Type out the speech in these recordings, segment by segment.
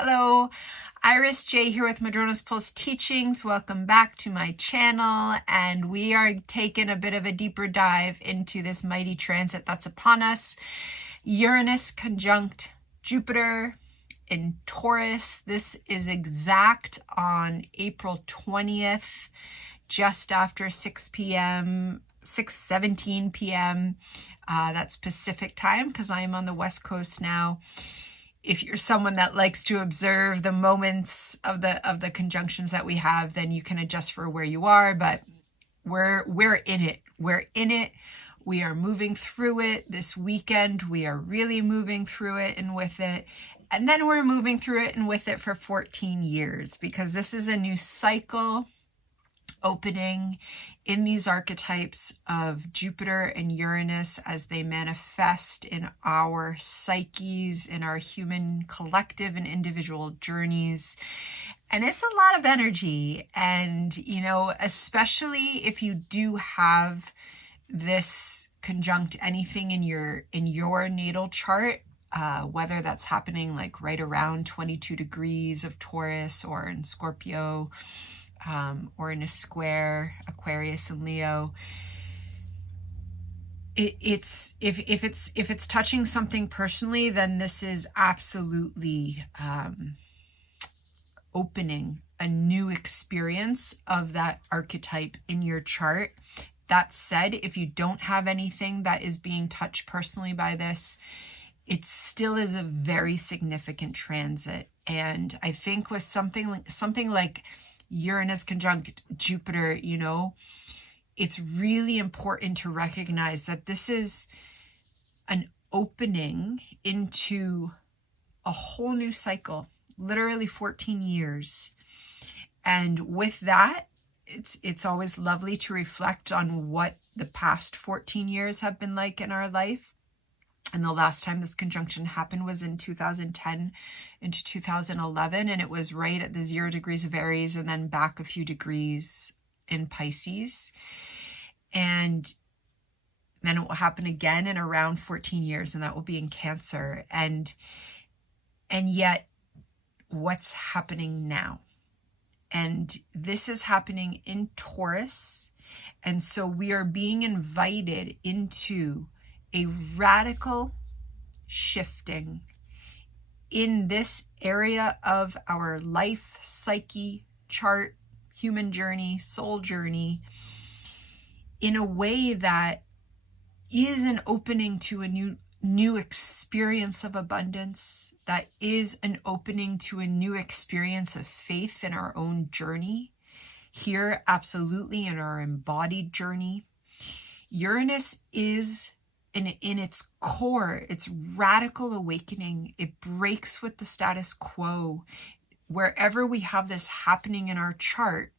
Hello, Iris J here with Madrona's Pulse Teachings. Welcome back to my channel, and we are taking a bit of a deeper dive into this mighty transit that's upon us. Uranus conjunct Jupiter in Taurus. This is exact on April 20th, just after 6 p.m., 6:17 p.m. That's Pacific time because I am on the West Coast now. If you're someone that likes to observe the moments of the conjunctions that we have, then you can adjust for where you are, but we're in it. We're in it. We are moving through it. This weekend, we are really moving through it and with it. And then we're moving through it and with it for 14 years because this is a new cycle opening in these archetypes of Jupiter and Uranus as they manifest in our psyches, in our human collective and individual journeys. And it's a lot of energy. And, you know, especially if you do have this conjunct anything in your natal chart, whether that's happening like right around 22 degrees of Taurus or in Scorpio, or in a square, Aquarius and Leo. If it's touching something personally, then this is absolutely opening a new experience of that archetype in your chart. That said, if you don't have anything that is being touched personally by this, it still is a very significant transit. And I think with something like Uranus conjunct Jupiter, you know, it's really important to recognize that this is an opening into a whole new cycle, literally 14 years. And with that, it's always lovely to reflect on what the past 14 years have been like in our life. And the last time this conjunction happened was in 2010 into 2011. And it was right at the 0 degrees of Aries and then back a few degrees in Pisces. And then it will happen again in around 14 years, and that will be in Cancer. And yet, what's happening now? And this is happening in Taurus. And so we are being invited into a radical shifting in this area of our life, psyche, chart, human journey, soul journey, in a way that is an opening to a new experience of abundance, that is an opening to a new experience of faith in our own journey, here absolutely in our embodied journey. Uranus is in its core, it's radical awakening. It breaks with the status quo. Wherever we have this happening in our chart,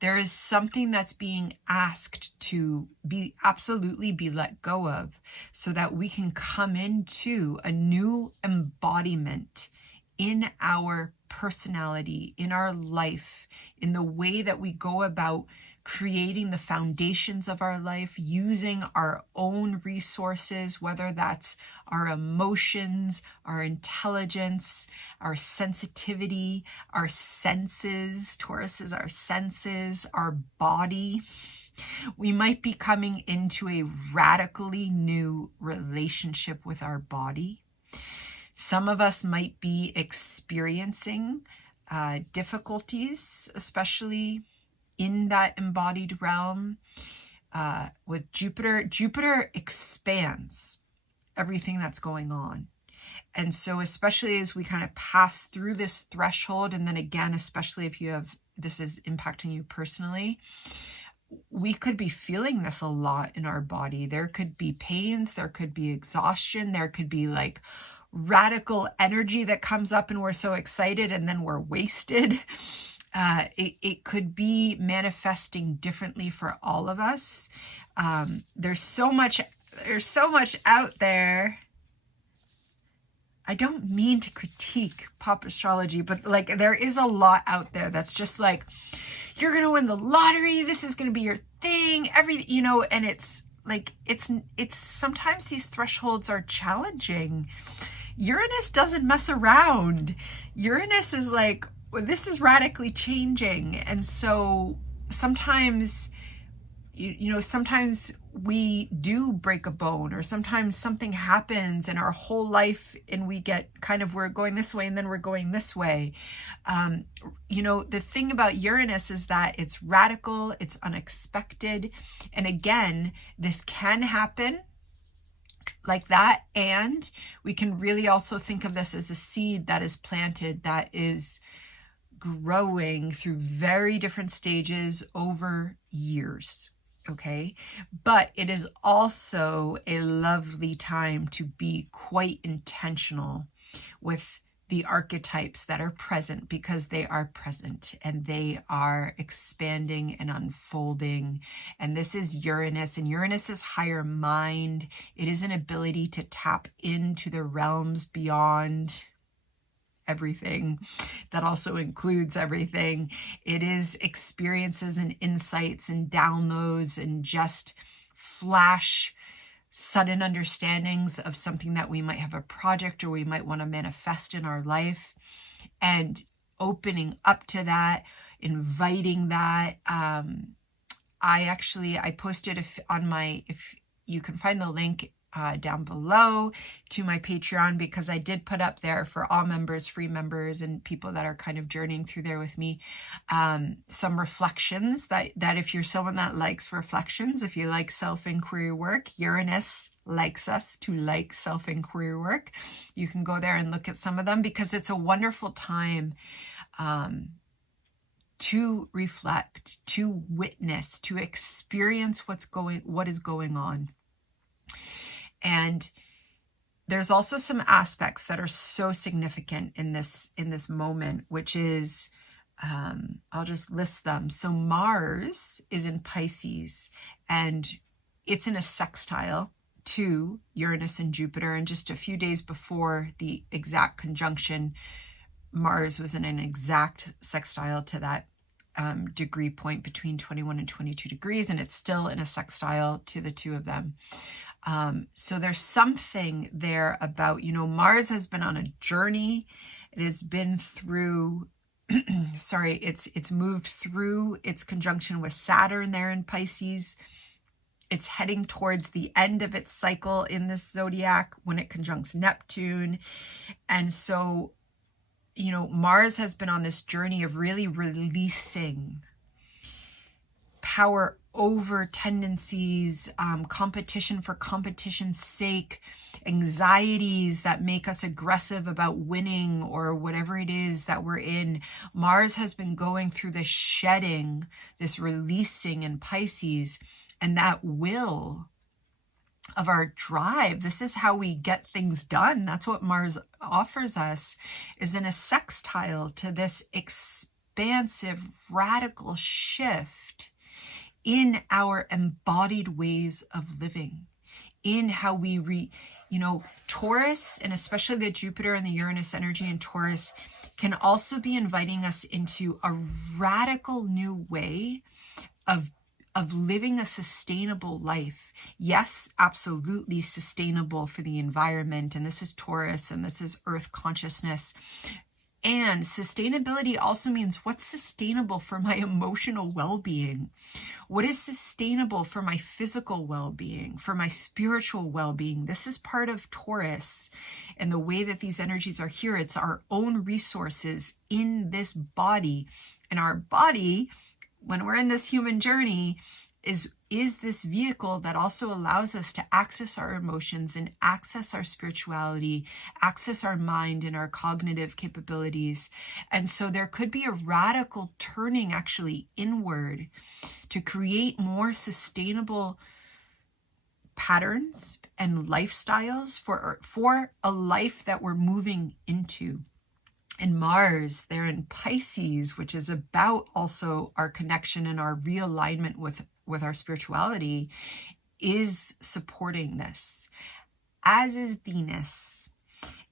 there is something that's being asked to be let go of so that we can come into a new embodiment in our personality, in our life, in the way that we go about creating the foundations of our life, using our own resources, whether that's our emotions, our intelligence, our sensitivity, our senses. Taurus is our senses, our body. We might be coming into a radically new relationship with our body. Some of us might be experiencing difficulties, especially in that embodied realm. With Jupiter expands everything that's going on. And so especially as we kind of pass through this threshold, and then again, especially if this is impacting you personally, we could be feeling this a lot in our body. There could be pains, there could be exhaustion, there could be like radical energy that comes up and we're so excited and then we're wasted. It could be manifesting differently for all of us. There's so much out there. I don't mean to critique pop astrology, but like there is a lot out there that's just like, you're going to win the lottery. This is going to be your thing. And it's like, it's sometimes these thresholds are challenging. Uranus doesn't mess around. Uranus is like, this is radically changing. And so sometimes, sometimes we do break a bone, or sometimes something happens in our whole life and we get we're going this way and then we're going this way. The thing about Uranus is that it's radical, it's unexpected. And again, this can happen like that. And we can really also think of this as a seed that is planted, that is growing through very different stages over years. Okay, but it is also a lovely time to be quite intentional with the archetypes that are present, because they are present and they are expanding and unfolding. And this is Uranus, and Uranus is higher mind. It is an ability to tap into the realms beyond everything. That also includes everything. It is experiences and insights and downloads and just flash sudden understandings of something that we might have a project or we might want to manifest in our life, and opening up to that, inviting that. I posted if you can find the link down below to my Patreon, because I did put up there for all members, free members, and people that are kind of journeying through there with me, some reflections that if you're someone that likes reflections, if you like self-inquiry work, Uranus likes us to like self-inquiry work, you can go there and look at some of them, because it's a wonderful time to reflect, to witness, to experience what is going on. And there's also some aspects that are so significant in this moment, which is, I'll just list them. So Mars is in Pisces, and it's in a sextile to Uranus and Jupiter. And just a few days before the exact conjunction, Mars was in an exact sextile to that degree point between 21 and 22 degrees, and it's still in a sextile to the two of them. So there's something there about, Mars has been on a journey. It has been through, it's moved through its conjunction with Saturn there in Pisces. It's heading towards the end of its cycle in this zodiac when it conjuncts Neptune. And so, Mars has been on this journey of really releasing power over tendencies, competition for competition's sake, anxieties that make us aggressive about winning or whatever it is that we're in. Mars has been going through this shedding, this releasing in Pisces, and that will of our drive. This is how we get things done. That's what Mars offers us, is in a sextile to this expansive, radical shift in our embodied ways of living, in how we Taurus, and especially the Jupiter and the Uranus energy in Taurus, can also be inviting us into a radical new way of living a sustainable life. Yes, absolutely sustainable for the environment. And this is Taurus, and this is Earth consciousness. And sustainability also means, what's sustainable for my emotional well-being? What is sustainable for my physical well-being, for my spiritual well-being? This is part of Taurus and the way that these energies are here. It's our own resources in this body. And our body, when we're in this human journey, is this vehicle that also allows us to access our emotions and access our spirituality, access our mind and our cognitive capabilities. And so there could be a radical turning actually inward to create more sustainable patterns and lifestyles for a life that we're moving into. And Mars, they're in Pisces, which is about also our connection and our realignment with our spirituality, is supporting this, as is Venus.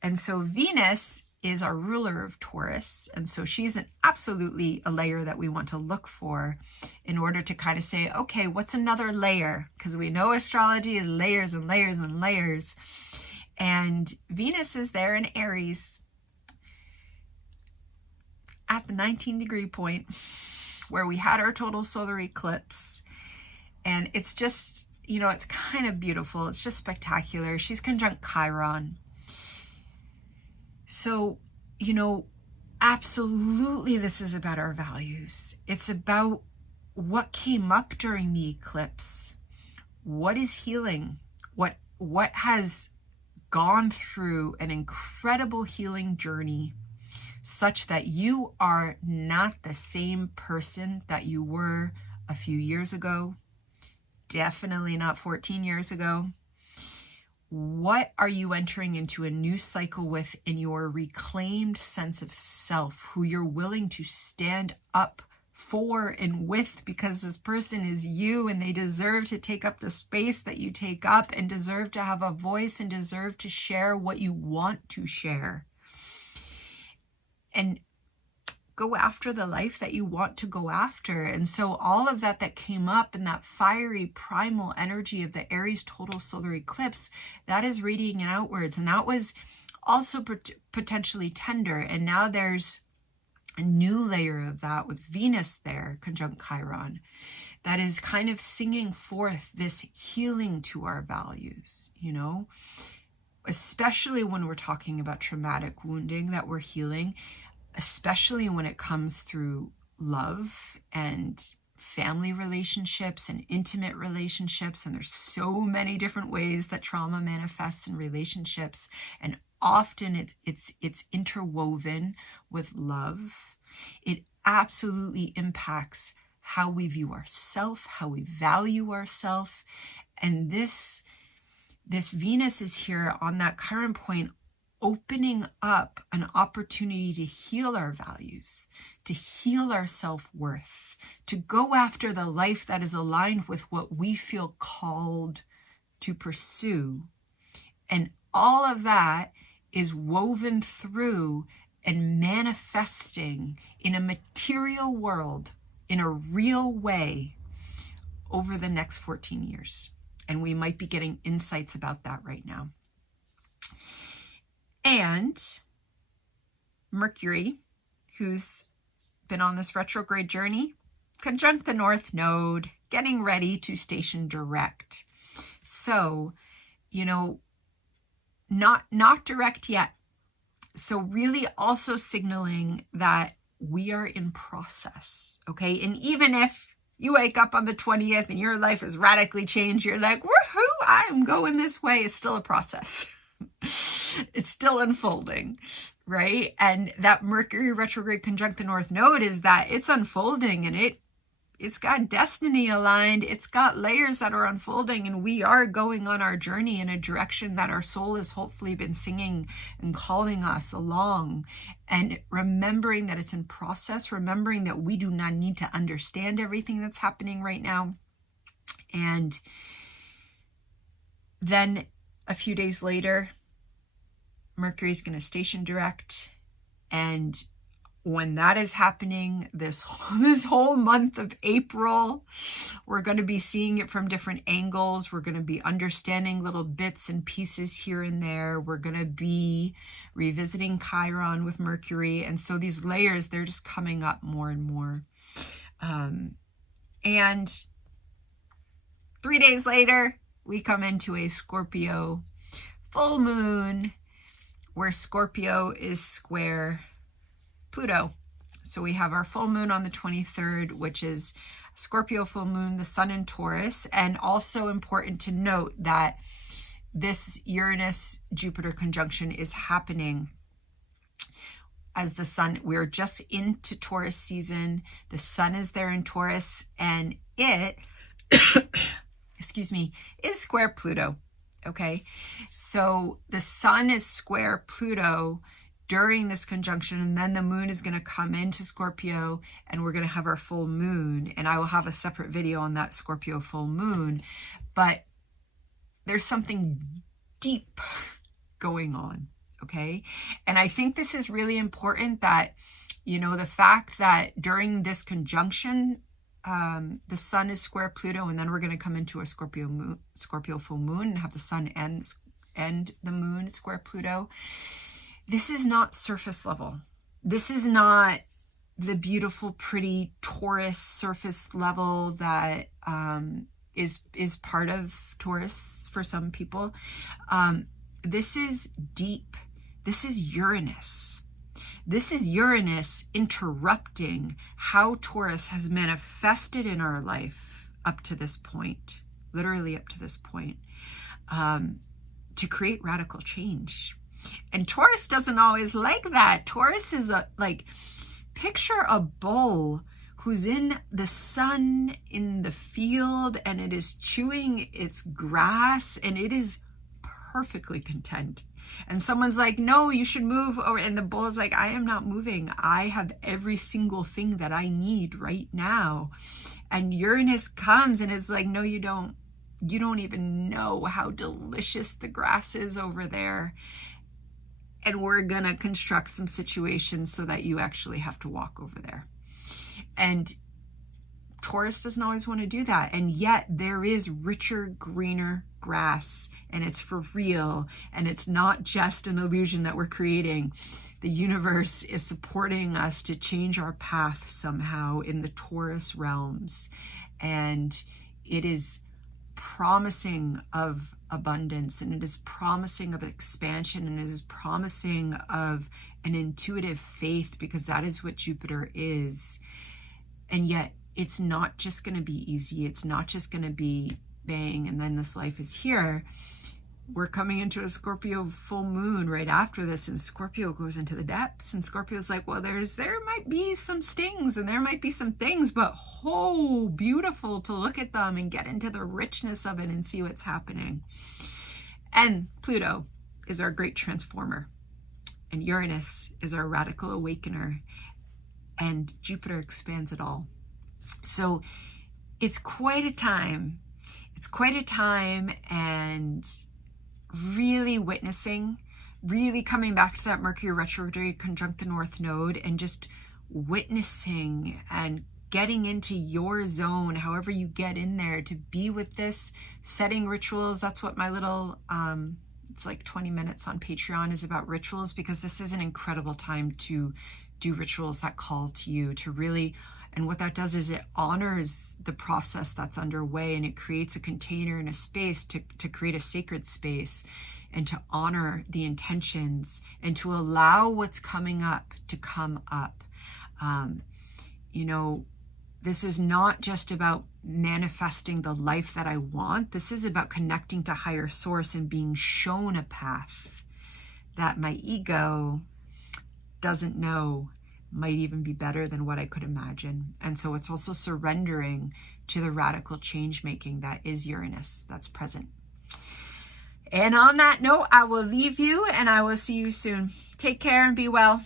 And so Venus is our ruler of Taurus. And so she's absolutely a layer that we want to look for in order to kind of say, okay, what's another layer? Because we know astrology is layers and layers and layers. And Venus is there in Aries at the 19-degree point where we had our total solar eclipse. And it's just, you know, it's kind of beautiful. It's just spectacular. She's conjunct Chiron. So, you know, absolutely this is about our values. It's about what came up during the eclipse. What is healing? What has gone through an incredible healing journey such that you are not the same person that you were a few years ago, definitely not 14 years ago. What are you entering into a new cycle with in your reclaimed sense of self, who you're willing to stand up for and with, because this person is you and they deserve to take up the space that you take up and deserve to have a voice and deserve to share what you want to share. And go after the life that you want to go after. And so all of that came up in that fiery primal energy of the Aries total solar eclipse, that is radiating outwards. And that was also potentially tender. And now there's a new layer of that with Venus there, conjunct Chiron, that is kind of singing forth this healing to our values, you know, especially when we're talking about traumatic wounding that we're healing, especially when it comes through love and family relationships and intimate relationships. And there's so many different ways that trauma manifests in relationships. And often it's interwoven with love. It absolutely impacts how we view ourselves, how we value ourselves. And this Venus is here on that current point, opening up an opportunity to heal our values, to heal our self-worth, to go after the life that is aligned with what we feel called to pursue. And all of that is woven through and manifesting in a material world in a real way over the next 14 years. And we might be getting insights about that right now. And Mercury, who's been on this retrograde journey, conjunct the North Node, getting ready to station direct. So, you know, not direct yet. So really also signaling that we are in process, okay? And even if you wake up on the 20th and your life has radically changed, you're like, woohoo, I'm going this way, it's still a process. It's still unfolding, right? And that Mercury retrograde conjunct the North Node is that it's unfolding, and it's got destiny aligned. It's got layers that are unfolding, and we are going on our journey in a direction that our soul has hopefully been singing and calling us along. And remembering that it's in process, remembering that we do not need to understand everything that's happening right now. And then a few days later, Mercury's going to station direct. And when that is happening, this whole month of April, we're going to be seeing it from different angles. We're going to be understanding little bits and pieces here and there. We're going to be revisiting Chiron with Mercury. And so these layers, they're just coming up more and more. And 3 days later, we come into a Scorpio full moon, where Scorpio is square Pluto. So we have our full moon on the 23rd, which is Scorpio full moon, the sun in Taurus. And also important to note that this Uranus Jupiter conjunction is happening as the sun, we're just into Taurus season. The sun is there in Taurus, and it, excuse me, is square Pluto. Okay, so the sun is square Pluto during this conjunction, and then the moon is going to come into Scorpio, and we're going to have our full moon. And I will have a separate video on that Scorpio full moon. But there's something deep going on, okay? And I think this is really important that, you know, the fact that during this conjunction, the sun is square Pluto, and then we're going to come into a Scorpio full moon and have the sun and and the moon square Pluto, this is not surface level. This is not the beautiful, pretty Taurus surface level that is part of Taurus for some people. This is deep. This is Uranus. This is Uranus interrupting how Taurus has manifested in our life up to this point, literally up to this point, to create radical change. And Taurus doesn't always like that. Taurus is picture a bull who's in the sun in the field and it is chewing its grass and it is perfectly content. And someone's like, no, you should move. And the bull is like, I am not moving. I have every single thing that I need right now. And Uranus comes and is like, no, you don't. You don't even know how delicious the grass is over there. And we're going to construct some situations so that you actually have to walk over there. And Taurus doesn't always want to do that. And yet there is richer, greener grass, and it's for real. And it's not just an illusion that we're creating. The universe is supporting us to change our path somehow in the Taurus realms. And it is promising of abundance, and it is promising of expansion, and it is promising of an intuitive faith, because that is what Jupiter is. And yet it's not just going to be easy. It's not just going to be bang and then this life is here. We're coming into a Scorpio full moon right after this, and Scorpio goes into the depths, and Scorpio's like, well, there might be some stings and there might be some things, but oh, beautiful to look at them and get into the richness of it and see what's happening. And Pluto is our great transformer, and Uranus is our radical awakener, and Jupiter expands it all. So it's quite a time. It's quite a time, and really witnessing, really coming back to that Mercury retrograde conjunct the North Node, and just witnessing and getting into your zone, however you get in there, to be with this, setting rituals. That's what my little, it's like 20 minutes on Patreon is about rituals, because this is an incredible time to do rituals that call to you to really. And what that does is it honors the process that's underway, and it creates a container and a space to create a sacred space and to honor the intentions and to allow what's coming up to come up. This is not just about manifesting the life that I want. This is about connecting to higher source and being shown a path that my ego doesn't know might even be better than what I could imagine. And so it's also surrendering to the radical change making that is Uranus that's present. And on that note, I will leave you, and I will see you soon. Take care and be well.